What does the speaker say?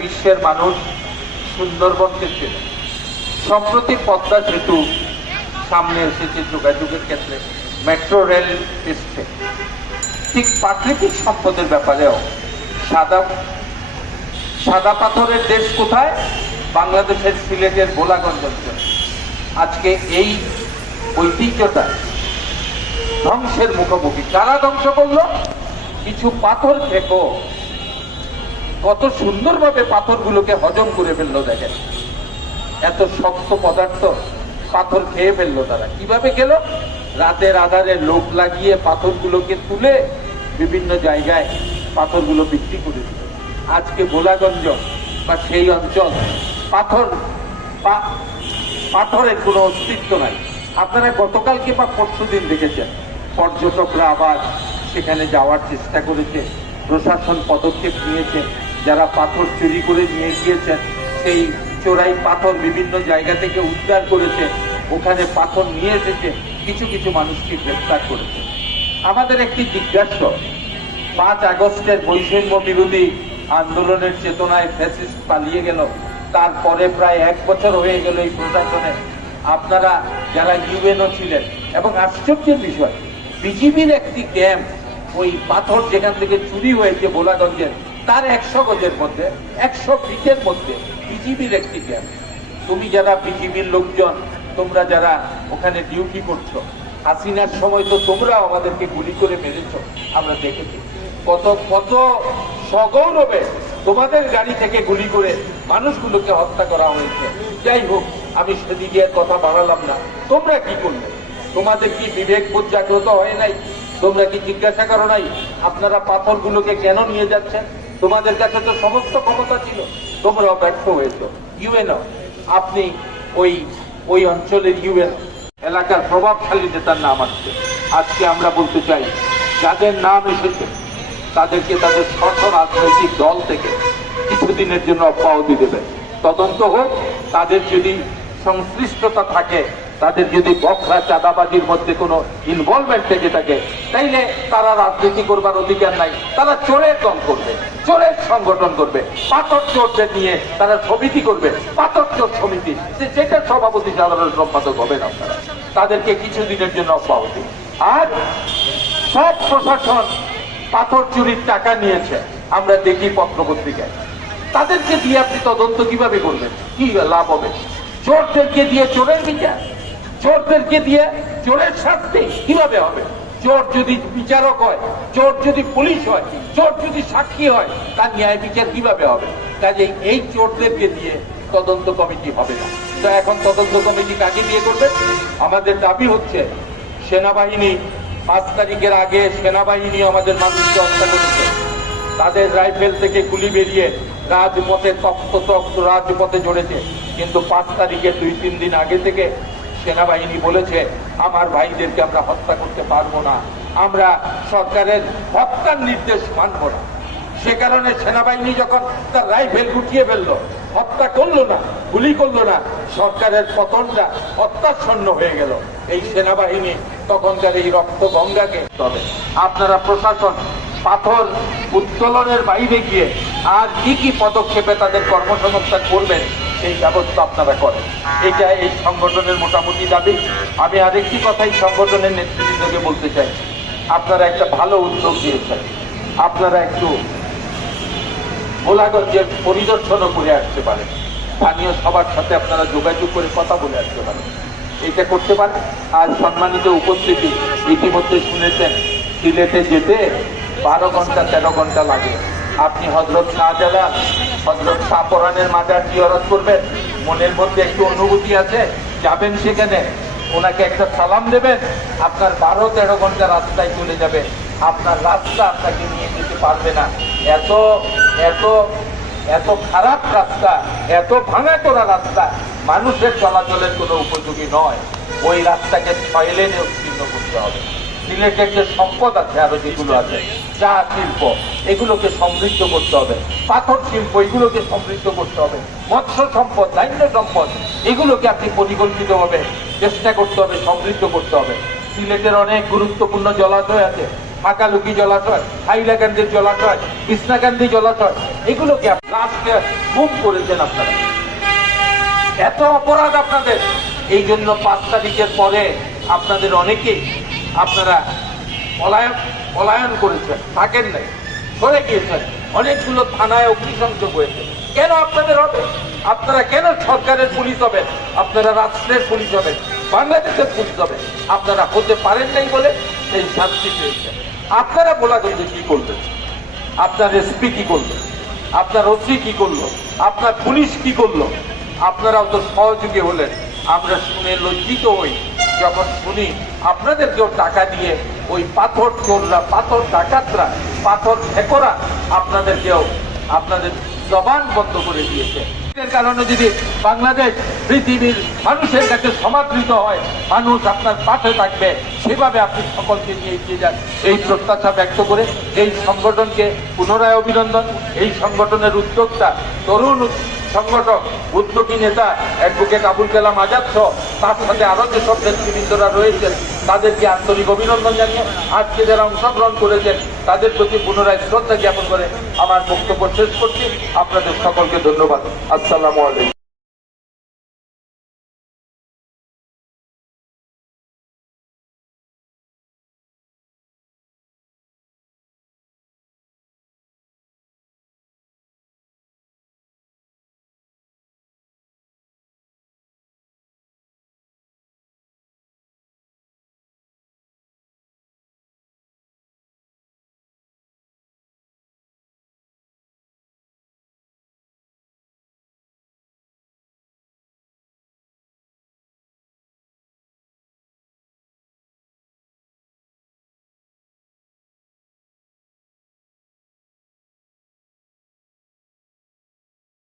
বিশ্বের মানুষ সুন্দরবনকে চেনে। সম্প্রতি পদ্মা সেতু সামনে এসেছে যোগাযোগের ক্ষেত্রে, মেট্রো রেল এসছে। ঠিক প্রাকৃতিক সম্পদের ব্যাপারেও সাদা পাথরের দেশ কোথায়? বাংলাদেশের সিলেটের গোলাগঞ্জ অঞ্চল। আজকে এই ঐতিহ্যটা ধ্বংসের মুখোমুখি। কারা ধ্বংস করলো? কিছু পাথর খেকো কত সুন্দরভাবে পাথরগুলোকে হজম করে ফেললো। দেখেন, এত শক্ত পদার্থ পাথর খেয়ে ফেললো তারা। কিভাবে গেল? রাতের আধারে লোক লাগিয়ে পাথরগুলোকে তুলে বিভিন্ন জায়গায় পাথরগুলো বিক্রি করে দিল। আজকে গোলাগঞ্জ বা সেই অঞ্চল পাথরের কোনো অস্তিত্ব নাই। আপনারা গতকালকে বা পরশুদিন দেখেছেন পর্যটকরা আবার সেখানে যাওয়ার চেষ্টা করেছে, প্রশাসন পদক্ষেপ নিয়েছে। যারা পাথর চুরি করে নিয়ে গিয়েছেন সেই চোরাই পাথর বিভিন্ন জায়গা থেকে উদ্ধার করেছে, ওখানে পাথর নিয়ে এসেছে, কিছু কিছু মানুষকে গ্রেফতার করেছে। আমাদের একটি জিজ্ঞাসা, 5 আগস্টের বৈষম্য বিরোধী আন্দোলনের চেতনায় ফ্যাসিস্ট পালিয়ে গেল, তারপরে প্রায় 1 বছর হয়ে গেল এই প্রশাসনে। আপনারা যারা ইউএনও ছিলেন, এবং আশ্চর্যের বিষয় বিজিবির একটি ক্যাম্প, ওই পাথর যেখান থেকে চুরি হয়েছে ভোলাগঞ্জের, তার 100 গজের মধ্যে 100 ফিটের মধ্যে বিজিবির একটি ক্যাম্প। তুমি যারা বিজিবির লোকজন, তোমরা যারা ওখানে ডিউটি করছো, হাসিনার সময় তো তোমরাও আমাদেরকে গুলি করে মেরেছ, আমরা দেখেছি। কত কত সগৌরবে তোমাদের গাড়ি থেকে গুলি করে মানুষগুলোকে হত্যা করা হয়েছে। যাই হোক, আমি সেদিকে কথা বাড়ালাম না। তোমরা কি করলে? তোমাদের কি বিবেক বোধ জাগ্রত হয় নাই? তোমরা কি জিজ্ঞাসা করো নাই আপনারা পাথরগুলোকে কেন নিয়ে যাচ্ছেন? তোমাদের কাছে তো সমস্ত ক্ষমতা ছিল, তোমরাও ব্যর্থ হয়েছ। ইউএনও, আপনি ওই অঞ্চলের ইউএন এলাকার প্রভাবশালী নেতার নাম আসছে। আজকে আমরা বলতে চাই, যাদের নাম এসেছে তাদেরকে তাদের শর্ত রাজনৈতিক দল থেকে কিছুদিনের জন্য অব্যাহতি দেবে। তদন্ত হোক, তাদের যদি সংশ্লিষ্টতা থাকে, তাদের যদি বখরা চাঁদাবাজির মধ্যে কোনো ইনভলভমেন্ট থেকে থাকে, তাইলে তারা রাজনীতি করবার অধিকার নাই। তারা চোরের দল করবে, চোরের সংগঠন করবে, পাথর চোরদের নিয়ে তারা সমিতি করবে, পাথর চোর সমিতি, যেটা সভাপতি সাধারণ সম্পাদক হবেন আপনারা। তাদেরকে কিছুদিনের জন্য অব্যাহতি। আর সব প্রশাসন পাথর চুরির টাকা নিয়েছে, আমরা দেখি পত্রপত্রিকায়। তাদেরকে দিয়ে আপনি তদন্ত কিভাবে করবেন? কি লাভ হবে? চোরদেরকে দিয়ে চোরের বিচার, চোরদেরকে দিয়ে চোরের শাস্তি কিভাবে হবে? চোর যদি বিচারক হয়, চোর যদি পুলিশ হয়, চোর যদি সাক্ষী হয়, তার ন্যায় বিচার কিভাবে হবে? কাজেই এই চোরদেরকে দিয়ে তদন্ত কমিটি হবে না। তো এখন তদন্ত কমিটি কাকে দিয়ে করবে? আমাদের দাবি হচ্ছে, সেনাবাহিনী 5 তারিখের আগে সেনাবাহিনী আমাদের মানুষকে হত্যা করেছে। তাদের রাইফেল থেকে গুলি বেরিয়ে রাজপথে তপ্ত রাজপথে জড়েছে। কিন্তু 5 তারিখের 2-3 দিন আগে থেকে সেনাবাহিনী বলেছে, আমার ভাইদেরকে আমরা হত্যা করতে পারবো না, আমরা সরকারের হত্যার নির্দেশ মানব না। সে কারণে সেনাবাহিনী যখন তার রাইফেল গুটিয়ে ফেললো, হত্যা করলো না, গুলি করলো না, সরকারের পতনটা হত্যাচ্ছন্ন হয়ে গেল। এই সেনাবাহিনী তখনকার এই রক্ত গঙ্গাকে, তবে আপনারা প্রশাসন পাথর উত্তোলনের বাইরে গিয়ে আর কি পদক্ষেপে তাদের কর্মসংস্থান করবেন সেই ব্যবস্থা আপনারা করেন। এটা এই সংগঠনের মোটামুটি দাবি। আমি আরেকটি কথাই সংগঠনের নেতৃবৃন্দকে বলতে চাই, আপনারা একটা ভালো উদ্যোগ দিয়েছেন। আপনারা একটু ভোলাগঞ্জের পরিদর্শনও করে আসতে পারেন, স্থানীয় সবার সাথে আপনারা যোগাযোগ করে কথা বলে আসতে পারেন, এটা করতে পারেন। আর সম্মানিত উপস্থিতি, ইতিমধ্যে শুনেছেন সিলেটে যেতে 12 ঘন্টা 13 ঘন্টা লাগে। আপনি হযরত শাহজালাল, হযরত শাহপরানের মাজার জিয়ারত করবেন, মনের মধ্যে একটু অনুভূতি আছে, যাবেন সেখানে, ওনাকে একটা সালাম দেবেন, আপনার 12-13 ঘন্টা রাস্তায় চলে যাবে। আপনার রাস্তা আপনাকে নিয়ে যেতে পারবে না। এত এত এত খারাপ রাস্তা, এত ভাঙাচোরা রাস্তা, মানুষের চলাচলের কোনো উপযোগী নয়। ওই রাস্তাকে 6 লেনে উৎকীর্ণ করতে হবে। সিলেটের যে সম্পদ আছে, আরো যেগুলো আছে, চা শিল্প, এগুলোকে সমৃদ্ধ করতে হবে, পাথর শিল্প, এগুলোকে সমৃদ্ধ করতে হবে, মৎস্য সম্পদ, ধান্য সম্পদ, এগুলোকে আপনি পরিকল্পিতভাবে চেষ্টা করতে হবে, সমৃদ্ধ করতে হবে। সিলেটের অনেক গুরুত্বপূর্ণ জলাশয় আছে, ফাঁকালুকি জলাশয়, হাইলাকান্দির জলাশয়, কৃষ্ণাকান্দি জলাশয়, এগুলোকে রাষ্ট্রে গুম করেছেন আপনারা। এত অপরাধ আপনাদের, এই জন্য 5 তারিখের পরে আপনাদের অনেকেই আপনারা পলায়ন করেছেন, থাকেন নাই, সরে গিয়েছেন। অনেকগুলো থানায় অগ্নিসংযোগ হয়েছে। কেন আপনাদের হবে? আপনারা কেন সরকারের পুলিশ হবেন? আপনারা রাষ্ট্রের পুলিশ হবেন, বাংলাদেশের পুলিশ হবেন। আপনারা হতে পারেন নাই বলে এই শাস্তি পেয়েছেন। আপনারা গোলাগঞ্জে কি করবেন? আপনার এসপি কি করলো? আপনার ওসি কি করলো? আপনার পুলিশ কি করলো? আপনারাও তো সহযোগী হলেন। আমরা শুনে লজ্জিত হই যখন শুনি আপনাদেরকেও টাকা দিয়ে ওই পাথর চোররা, পাথর ডাকাতরা, পাথর ঠেকরা আপনাদেরকেও আপনাদের জবান বন্ধ করে দিয়েছে। এর কারণে যদি বাংলাদেশ পৃথিবীর মানুষের কাছে সমাদৃত হয়, মানুষ আপনার পাশে থাকবে, সেভাবে আপনি সকলকে নিয়ে এগিয়ে যান, এই প্রত্যাশা ব্যক্ত করে এই সংগঠনকে পুনরায় অভিনন্দন। এই সংগঠনের উদ্যোক্তা, তরুণ সংগঠক, উদ্যোগী নেতা অ্যাডভোকেট আবুল কালাম আজাদ সহ তার সাথে আরো যেসব নেতৃবৃন্দরা রয়েছেন তাদেরকে আন্তরিক অভিনন্দন জানিয়ে আজকে যারা অংশগ্রহণ করেছেন তাদের প্রতি পুনরায় শ্রদ্ধা জ্ঞাপন করে আমার বক্তব্য শেষ করছি। আপনাদের সকলকে ধন্যবাদ। আসসালামু আলাইকুম।